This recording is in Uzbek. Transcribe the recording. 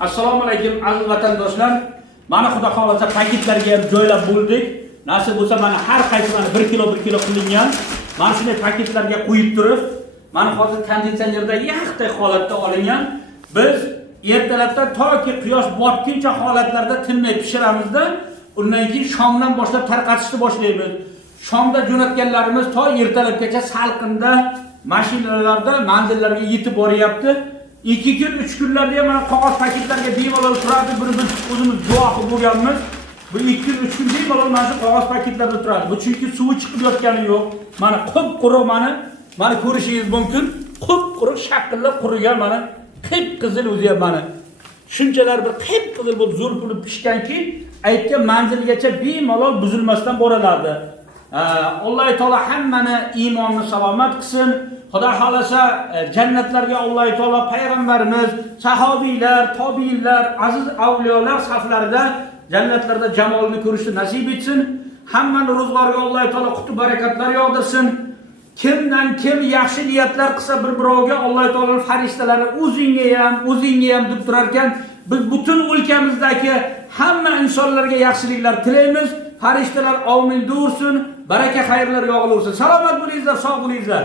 Assalomu alaykum aziz vatandoshlar. Mana xudo xolasa paketlarga ham joylab bo'ldik. Nasib bo'lsa mana har qaysi mana 1 kilo qilingan. Mana shunday paketlarga qo'yib turib, mana hozir konditsionerda yaxday holatda olingan. Biz ertalabdan toki quyosh botguncha holatlarda tinmay pishiramizda, undan keyin shomdan boshlab tarqatishni boshlaymiz. Shomda jo'natganlarimiz to ertalabgacha salqinda mashinalarda manzillarga yetib boryapti. 2 kun 3 kunlarda ham mana qog'oz paketlarga bemalol turadi. Biz o'zimiz guvohi bo'lganmiz. Bu 2 kun 3 kun bemalol mana shu qog'oz paketlarda turadi. Bu chunki suvi chiqib yotgani yo'q. Mana quruq mana ko'rishingiz mumkin. Quruq shakllab qurigan mana qip-qizil o'zi ham mana. Shunchalar bir qip-qizil bo'lib zo'r bo'lib pishganki, aytgan manzilgacha bemalol buzilmasdan boriladi. Alloh taolo hammani iymonni salomat qilsin. Xudo xolasa jannatlarga Alloh taolo payg'ambarimiz, sahobiylar, tobiinlar, aziz avliyolar saflarida jannatlarda jamolini ko'rishni nasib etsin. Hammani ro'zg'origa Alloh taolo quti barakatlar yog'dirsin. Kimdan kim yaxshi niyatlar qilsa birovga Alloh taoloning farishtalari o'zingga ham deb turar ekan. Biz butun o'lkamizdagi hamma insonlarga yaxshiliklar tilaymiz. Farishtalar amin dursun, baraka xayrlar yog'ilaversin. Salomat bo'linglar, sog' bo'linglar.